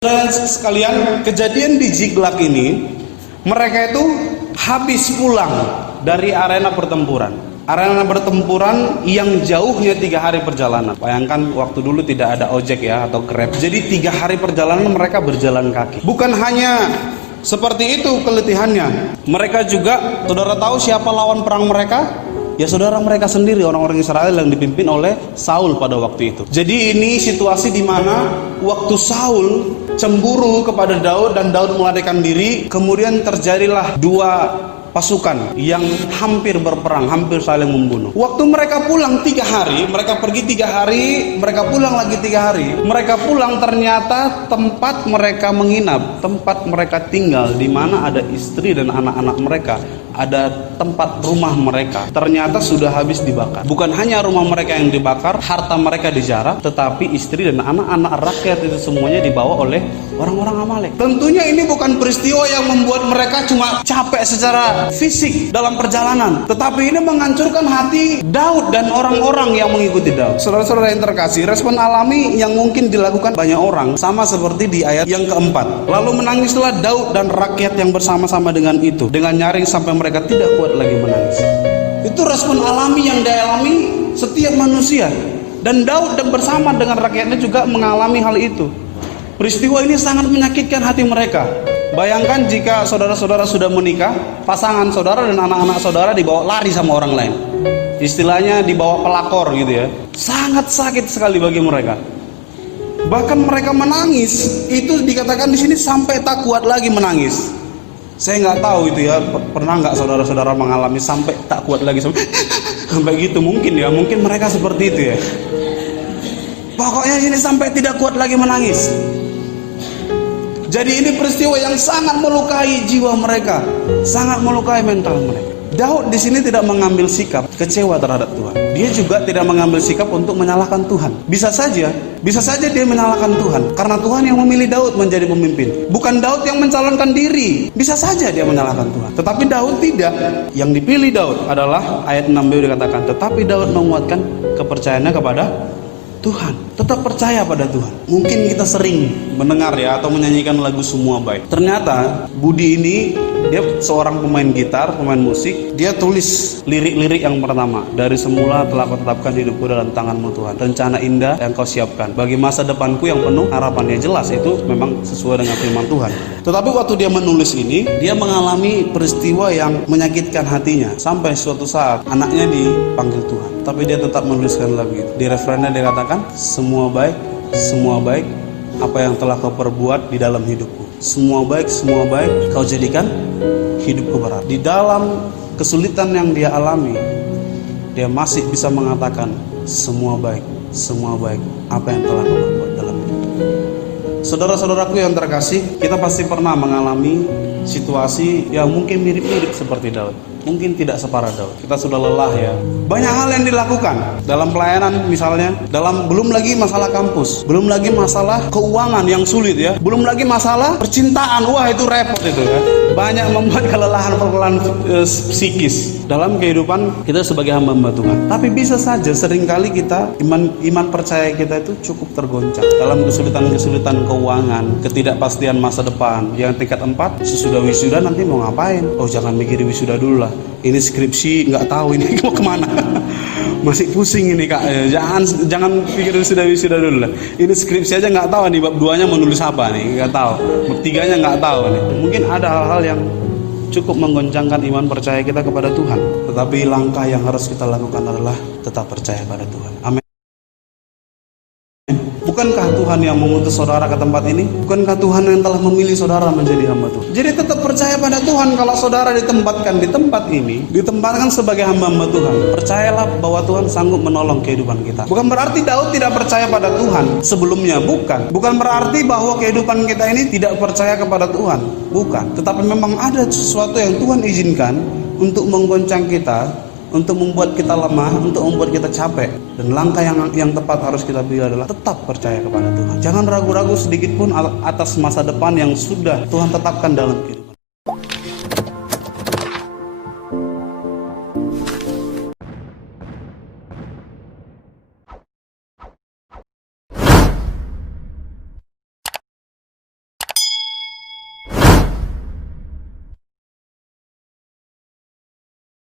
Dan sekalian, kejadian di Ziklag ini, mereka itu habis pulang dari arena pertempuran. Arena pertempuran yang jauhnya 3 hari perjalanan. Bayangkan waktu dulu tidak ada ojek ya atau Grab. Jadi 3 hari perjalanan mereka berjalan kaki. Bukan hanya seperti itu keletihannya. Mereka juga, saudara tahu siapa lawan perang mereka? Ya saudara, mereka sendiri, orang-orang Israel yang dipimpin oleh Saul pada waktu itu. Jadi ini situasi di mana waktu Saul cemburu kepada Daud dan Daud melarikan diri, kemudian terjadilah 2 pasukan yang hampir berperang, hampir saling membunuh. Waktu mereka pulang 3 hari, mereka pergi 3 hari, mereka pulang lagi 3 hari. Mereka pulang, ternyata tempat mereka menginap, tempat mereka tinggal, di mana ada istri dan anak-anak mereka, ada tempat rumah mereka, ternyata sudah habis dibakar. Bukan hanya rumah mereka yang dibakar, harta mereka dijarah, tetapi istri dan anak-anak rakyat itu semuanya dibawa oleh orang-orang Amalek. Tentunya ini bukan peristiwa yang membuat mereka cuma capek secara fisik dalam perjalanan, tetapi ini menghancurkan hati Daud dan orang-orang yang mengikuti Daud. Saudara-saudara yang terkasih, respon alami yang mungkin dilakukan banyak orang sama seperti di ayat yang keempat. Lalu menangislah Daud dan rakyat yang bersama-sama dengan itu, dengan nyaring sampai mereka tidak kuat lagi menangis. Itu respon alami yang dialami setiap manusia. Dan Daud dan bersama dengan rakyatnya juga mengalami hal itu. Peristiwa ini sangat menyakitkan hati mereka. Bayangkan jika saudara-saudara sudah menikah, pasangan saudara dan anak-anak saudara dibawa lari sama orang lain. Istilahnya dibawa pelakor gitu ya. Sangat sakit sekali bagi mereka. Bahkan mereka menangis, itu dikatakan di sini sampai tak kuat lagi menangis. Saya nggak tahu itu ya, pernah nggak saudara-saudara mengalami sampai tak kuat lagi sampai gitu? Mungkin ya, mungkin mereka seperti itu ya. Pokoknya ini sampai tidak kuat lagi menangis. Jadi ini peristiwa yang sangat melukai jiwa mereka, sangat melukai mental mereka. Daud di sini tidak mengambil sikap kecewa terhadap Tuhan. Dia juga tidak mengambil sikap untuk menyalahkan Tuhan. Bisa saja dia menyalahkan Tuhan karena Tuhan yang memilih Daud menjadi pemimpin. Bukan Daud yang mencalonkan diri. Bisa saja dia menyalahkan Tuhan. Tetapi Daud tidak. Yang dipilih Daud adalah ayat 6b dikatakan, tetapi Daud menguatkan kepercayaannya kepada Tuhan, tetap percaya pada Tuhan. Mungkin kita sering mendengar ya atau menyanyikan lagu Semua Baik. Ternyata Budi ini dia seorang pemain gitar, pemain musik. Dia tulis lirik-lirik yang pertama, dari semula telah kau tetapkan hidupku dalam tangan-Mu Tuhan, rencana indah yang kau siapkan bagi masa depanku yang penuh harapan. Yang jelas itu memang sesuai dengan firman Tuhan. Tetapi waktu dia menulis ini, dia mengalami peristiwa yang menyakitkan hatinya. Sampai suatu saat anaknya dipanggil Tuhan, tapi dia tetap menuliskan lagu itu. Di refrennya dia katakan, semua baik apa yang telah kau perbuat di dalam hidupku. Semua baik kau jadikan hidupku berat. Di dalam kesulitan yang dia alami, dia masih bisa mengatakan semua baik apa yang telah kau perbuat dalam hidupku. Saudara-saudaraku yang terkasih, kita pasti pernah mengalami situasi yang mungkin mirip-mirip seperti Daud. Mungkin tidak separah Daud. Kita sudah lelah ya. Banyak hal yang dilakukan dalam pelayanan, misalnya belum lagi masalah kampus, belum lagi masalah keuangan yang sulit ya, belum lagi masalah percintaan. Wah, itu repot itu ya. Banyak membuat kelelahan psikis dalam kehidupan kita sebagai hamba Tuhan. Tapi bisa saja seringkali kita iman percaya kita itu cukup tergoncang dalam kesulitan keuangan, ketidakpastian masa depan. Yang tingkat 4, sesudah wisuda nanti mau ngapain? Oh, jangan mikirin wisuda dulu lah. Ini skripsi nggak tahu ini mau kemana. Masih pusing ini kak. Jangan pikirin wisuda dulu lah. Ini skripsi aja nggak tahu nih bab 2-nya menulis apa nih, nggak tahu. Bab 3-nya nggak tahu nih. Mungkin ada hal-hal yang cukup menggoncangkan iman percaya kita kepada Tuhan. Tetapi langkah yang harus kita lakukan adalah tetap percaya pada Tuhan. Amin. Bukankah Tuhan yang mengutus saudara ke tempat ini? Bukankah Tuhan yang telah memilih saudara menjadi hamba Tuhan? Jadi tetap percaya pada Tuhan. Kalau saudara ditempatkan di tempat ini, ditempatkan sebagai hamba Tuhan, percayalah bahwa Tuhan sanggup menolong kehidupan kita. Bukan berarti Daud tidak percaya pada Tuhan sebelumnya, bukan. Bukan berarti bahwa kehidupan kita ini tidak percaya kepada Tuhan, bukan. Tetapi memang ada sesuatu yang Tuhan izinkan untuk menggoncang kita, untuk membuat kita lemah, untuk membuat kita capek. Dan langkah yang tepat harus kita pilih adalah tetap percaya kepada Tuhan. Jangan ragu-ragu sedikit pun atas masa depan yang sudah Tuhan tetapkan dalam kita.